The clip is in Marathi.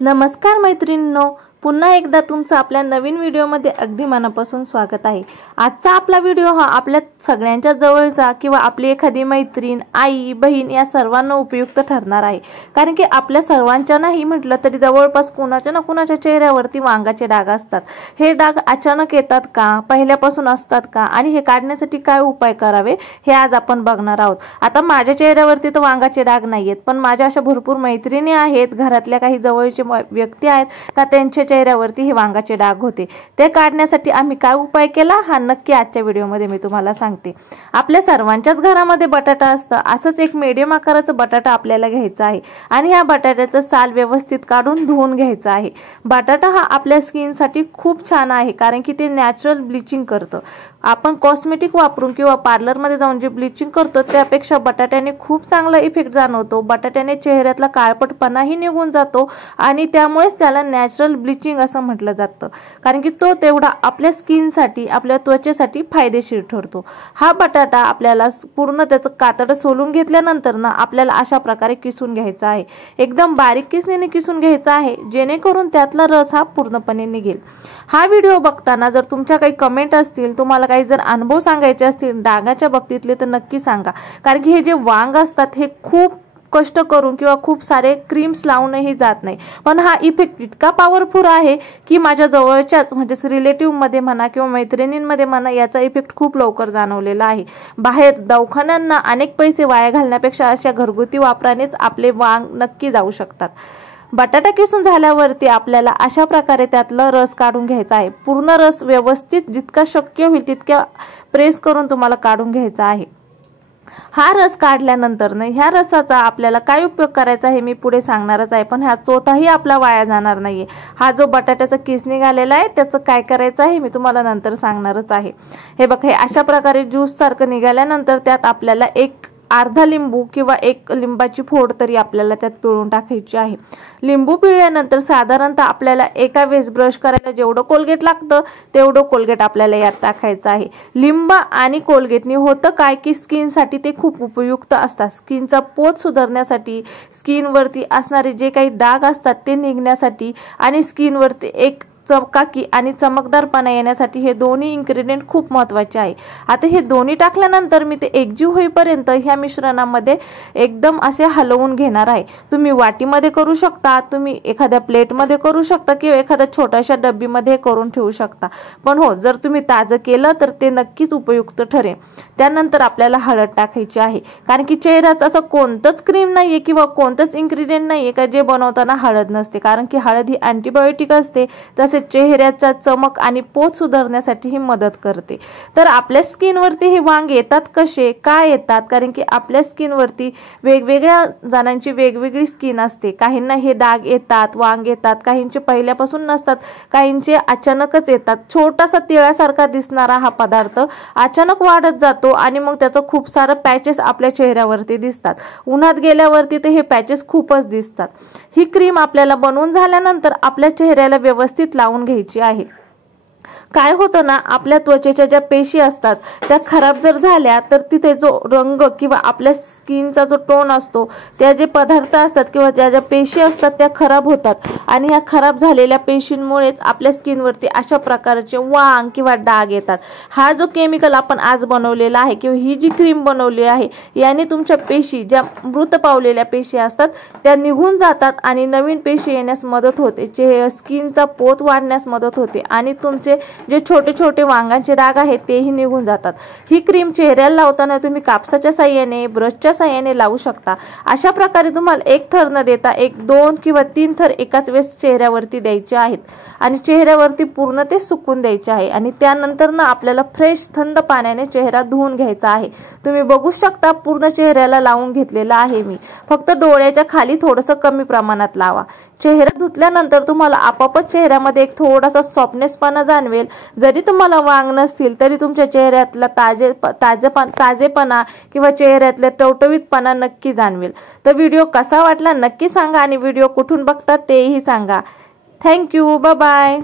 नमस्कार मैत्रिणींनो, पुन्हा एकदा तुमचं आपल्या नवीन व्हिडिओमध्ये अगदी मनापासून स्वागत आहे। आजचा आपला व्हिडिओ हा आपल्या सगळ्यांच्या जवळचा किंवा आपली एखादी मैत्रीण, आई, बहीण या सर्वांना उपयुक्त ठरणार आहे। कारण की आपल्या सर्वांच्या नाही म्हटलं तरी जवळपास कोणाच्या ना कोणाच्या चेहऱ्यावरती वांगाचे डाग असतात। हे डाग अचानक येतात का, पहिल्यापासून असतात का आणि हे काढण्यासाठी काय उपाय करावे हे आज आपण बघणार आहोत। आता माझ्या चेहऱ्यावरती तर वांगाचे डाग नाहीयेत, पण माझ्या अशा भरपूर मैत्रिणी आहेत, घरातल्या काही जवळचे व्यक्ती आहेत का त्यांच्या चेहऱ्यावरती हे वांगाचे डाग होते। ते काढण्यासाठी आम्ही काय उपाय केला हा नक्की आजच्या व्हिडिओमध्ये मी तुम्हाला सांगते। आपल्या सर्वांच्याच घरामध्ये बटाटा असतं, असंच एक मीडियम आकाराचा बटाटा आपल्याला घ्यायचा आहे आणि ह्या बटाट्याचं साल व्यवस्थित काढून धुवून घ्यायचं आहे। बटाटा हा आपल्या स्किनसाठी खूप छान आहे, कारण की ते नॅचरल ब्लिचिंग करतं। आपण कॉस्मेटिक वापरून किंवा पार्लरमध्ये जाऊन जे ब्लिचिंग करतो त्यापेक्षा बटाट्याने खूप चांगला इफेक्ट जाणवतो। बटाट्याने चेहऱ्यातला काळपटपणाही निघून जातो आणि त्यामुळेच त्याला नॅचरल ब्लिचिंग असं म्हटलं जातं, कारण की तो तेवढा आपल्या स्किनसाठी, आपल्या त्वचेसाठी फायदेशीर ठरतो। हा बटाटा आपल्याला पूर्ण त्याचं कातड सोलून घेतल्यानंतर ना आपल्याला अशा प्रकारे किसून घ्यायचा आहे। एकदम बारीक किसणीने किसून घ्यायचा आहे, जेणेकरून त्यातला रस हा पूर्णपणे निघेल। हा व्हिडिओ बघताना जर तुमच्या काही कमेंट असतील, तुम्हाला काही जर अनुभव सांगायचे असतील डागाच्या बाबतीतले तर नक्की सांगा, कारण की हे जे वांग असतात हे खूप कष्ट करून किंवा खूप सारे क्रीम्स लावूनही जात नाही, पण हा इफेक्ट इतका पॉवरफुल आहे की माझ्या जवळच्याच म्हणजे रिलेटिव्ह मध्ये म्हणा किंवा मैत्रिणींमध्ये म्हणा याचा इफेक्ट खूप लवकर जाणवलेला आहे। बाहेर दवाखान्यांना अनेक पैसे वाया घालण्यापेक्षा अशा घरगुती वापरानेच आपले वांग नक्की जाऊ शकतात। बटाटा किसून झाल्यावरती आपल्याला अशा प्रकारे त्यातला रस काढून घ्यायचा आहे। पूर्ण रस व्यवस्थित जितका शक्य होईल तितक्या प्रेस करून तुम्हाला काढून घ्यायचा आहे। हा रस काढल्यानंतर ना ह्या रसाचा आपल्याला काय उपयोग करायचा हे मी पुढे सांगणारच आहे, पण ह्या चोथाही आपला वाया जाणार नाहीये। हा जो बटाट्याचा किस निघालेला आहे त्याचं काय करायचं आहे मी तुम्हाला नंतर सांगणारच आहे। हे बघा, हे अशा प्रकारे ज्यूस सारखं निघाल्यानंतर त्यात आपल्याला एक अर्धा लिंबू किंवा एक लिंबाची फोड तरी आपल्याला त्यात पिळून टाकायची आहे। लिंबू पिळल्यानंतर साधारणतः आपल्याला एका वेळेस ब्रश करायला जेवढं कोलगेट लागतं तेवढं कोलगेट आपल्याला यात टाकायचं आहे। लिंब आणि कोलगेटनी होतं काय की स्किनसाठी ते खूप उपयुक्त असतात। स्किनचा पोत सुधारण्यासाठी, स्किनवरती असणारे जे काही डाग असतात ते निघण्यासाठी आणि स्किनवरती एक चमकाकी आणि चमकदारपणा येण्यासाठी हे दोन्ही इन्ग्रेडियंट खूप महत्त्वाचे आहे। आता हे दोन्ही टाकल्यानंतर मी ते एकजीव होईपर्यंत ह्या मिश्रणामध्ये एकदम असे हलवून घेणार आहे। तुम्ही वाटीमध्ये करू शकता, तुम्ही एखाद्या प्लेटमध्ये करू शकता किंवा एखाद्या छोट्याशा डब्बीमध्ये करून ठेवू शकता, पण हो जर तुम्ही ताजं केलं तर ते नक्कीच उपयुक्त ठरेल। त्यानंतर आपल्याला हळद टाकायची आहे, कारण की चेहऱ्याचं असं कोणतंच क्रीम नाहीये किंवा कोणतंच इन्ग्रेडियंट नाहीये का जे बनवताना हळद नसते, कारण की हळद ही अँटीबायोटिक असते, तसे चेहऱ्याचा चमक आणि पोत सुधारण्यासाठी ही मदत करते। तर आपल्या स्किनवरती हे वांग येतात कसे, काय येतात, कारण की आपल्या स्किनवरती वेगवेगळ्या जणांची वेगवेगळी स्किन असते। काहींना हे डाग येतात, वांग येतात, काहींचे पहिल्यापासून नसतात, काहींचे अचानकच येतात। छोटासा तिळासारखा दिसणारा हा पदार्थ अचानक वाढत जातो आणि मग त्याचं खूप सारं पॅचेस आपल्या चेहऱ्यावरती दिसतात। उन्हात गेल्यावरती तर हे पॅचेस खूपच दिसतात। ही क्रीम आपल्याला बनवून झाल्यानंतर आपल्या चेहऱ्याला व्यवस्थित लावून घ्यायची आहे। काय होतं ना, आपल्या त्वचेच्या ज्या पेशी असतात त्या खराब जर झाल्या तर तिथे जो रंग किंवा आपल्या स्किनचा जो टोन असतो, त्या जे पदार्थ असतात किंवा त्या ज्या पेशी असतात त्या खराब होतात आणि ह्या खराब झालेल्या पेशींमुळेच आपल्या स्किनवरती अशा प्रकारचे वांग किंवा डाग येतात। हा जो केमिकल आपण आज बनवलेला आहे किंवा ही जी क्रीम बनवली आहे याने तुमच्या पेशी, ज्या मृत पावलेल्या पेशी असतात त्या निघून जातात आणि नवीन पेशी येण्यास मदत होते, स्किनचा पोत वाढण्यास मदत होते आणि तुमचे जे छोटे छोटे वांगांचे डाग आहेत तेही निघून जातात। ही क्रीम चेहऱ्याला लावताना तुम्ही कापसाच्या साहाय्याने, ब्रशच्या साहाय्याने लावू शकता। अशा प्रकारे तुम्हाला एक थर न देता एक 2 किंवा 3 थर एकाच वेळेस चेहऱ्यावरती द्यायचे आहेत आणि चेहऱ्यावरती पूर्ण ते सुकून द्यायचे आहे आणि त्यानंतर ना आपल्याला फ्रेश थंड पाण्याने चेहरा धुवून घ्यायचा आहे। तुम्ही बघू शकता पूर्ण चेहऱ्याला लावून घेतलेला आहे मी, फक्त डोळ्याच्या खाली थोडंसं कमी प्रमाणात लावा। चेहरा धुतल्यानंतर तुम्हाला आपोआपच चेहऱ्यामध्ये एक थोडासा सॉफ्टनेसपणा जाणवेल। जरी तुम्हाला वांग नसतील तरी तुमच्या चेहऱ्यातला ताजेपणा किंवा चेहऱ्यातला टवटवीतपणा नक्की जाणवेल। तर व्हिडिओ कसा वाटला नक्की सांगा आणि व्हिडिओ कुठून बघतात तेही सांगा। Thank you, bye bye.